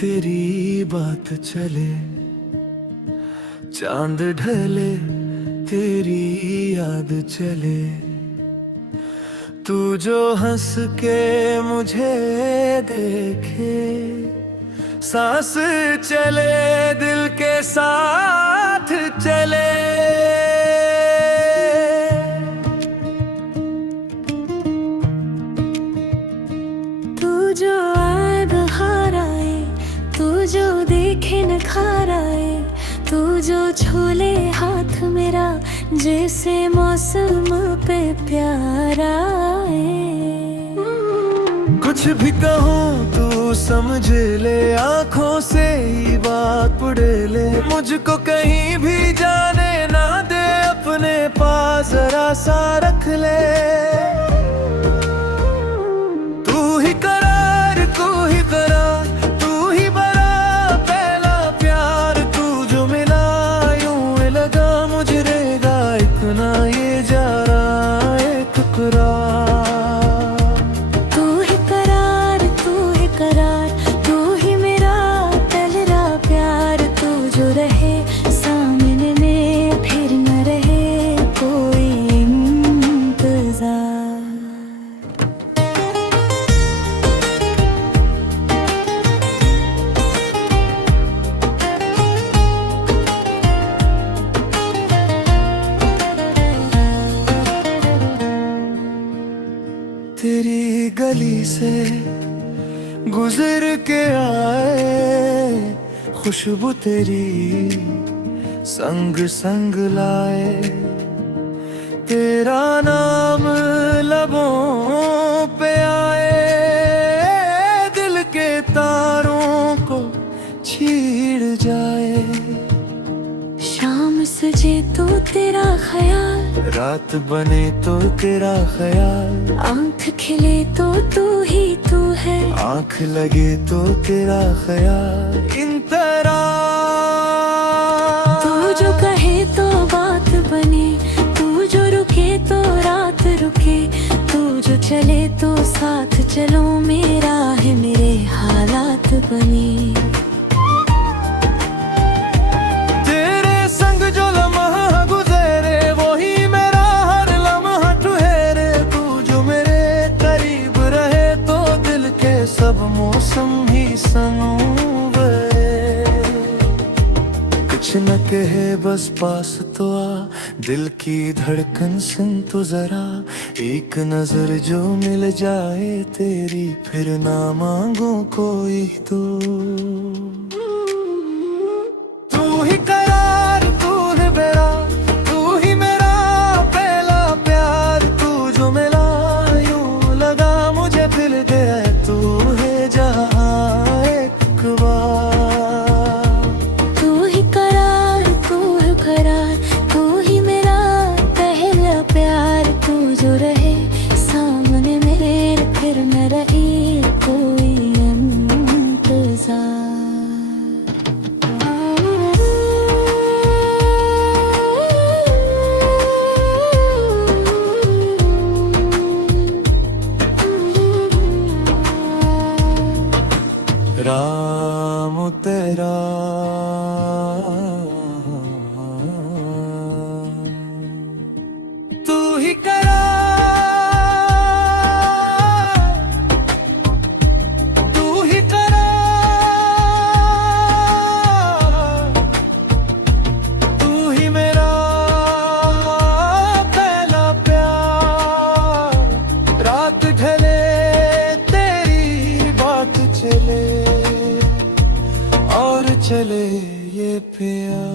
तेरी बात चले, चांद ढले तेरी याद चले। तू जो हंस के मुझे देखे, सांस चले दिल के साथ चले। तू जो आए बहार आए, तू जो देखे नखार आए, तू जो छूले हाथ मेरा जैसे मौसम पे प्यार आए। कुछ भी कहूँ तू समझ ले, आँखों से ही बात उड़े ले। मुझको कहीं भी जाने ना दे, अपने पास जरा सा रख ले। तू ही करार, तू ही करार, तू ही बड़ा पहला प्यार। तू जो मिला यूं लगा मुझे रहेगा इतना ये जा रहा है टुकड़ा। तू ही मेरा पहला प्यार। तू जो रहे सामने में, फिर न रहे कोई इंतजार। तेरी गली से गुजर के आए, खुशबू तेरी संग संग लाए। तेरा नाम लबों पे आए, दिल के तारों को छीड़ जाए। शाम सजे तो तेरा ख्याल, रात बने तो तेरा ख्याल। आंख खिले तो तू ही तू है, आंख लगे तो तेरा ख्याल। इन तरह तू जो कहे तो बात बने, तू जो रुके तो रात रुके। तू जो चले तो साथ चलो, मेरा है मेरे हालात बने। तेरे संग जो लम्हा गुजरे, वही मेरा हर लम्हा ठहरे। तू जो मेरे करीब रहे तो दिल के सब मौसम ही संवरे। कुछ न कहे बस पास तो आ, दिल की धड़कन सुन तो जरा। एक नजर जो मिल जाए तेरी, फिर ना मांगू कोई तो। तू ही करार, तू है मेरा, तू ही मेरा पहला प्यार। तू जो मिला यूं लगा मुझे दिल गया, तू है जहाँ एक बार। तू ही करार, तू है करार, तू ही मेरा पहला प्यार। तू जो रहे सामने मेरे, फिर न रहे कोई इंतजार। राम तेरा तू ही करा, तू ही करा, तू ही मेरा पहला प्यार। रात ढले तेरी बात चले, और चले ये प्यार।